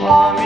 one.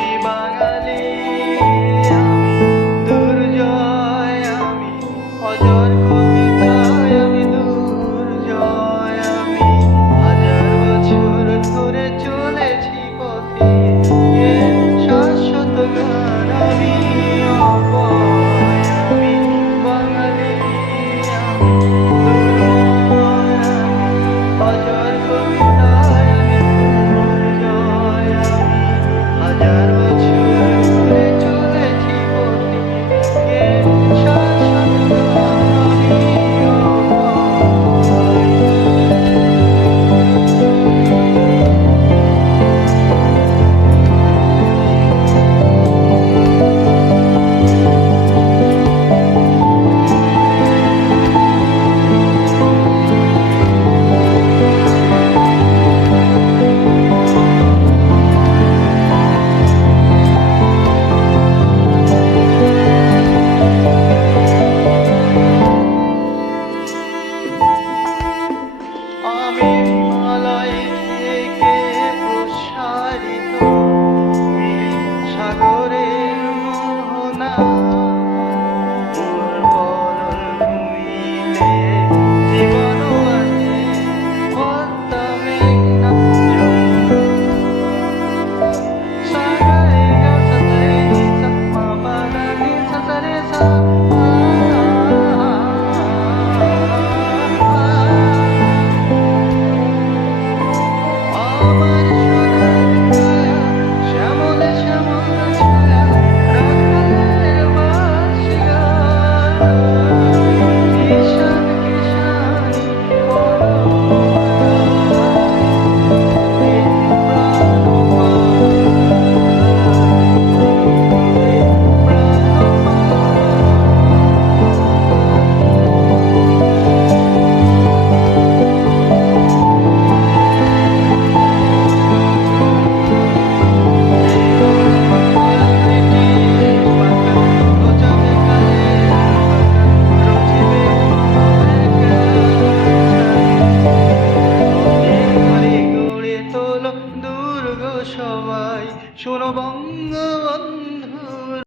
দুর্গ সবাই। শোনো বঙ্গবন্ধু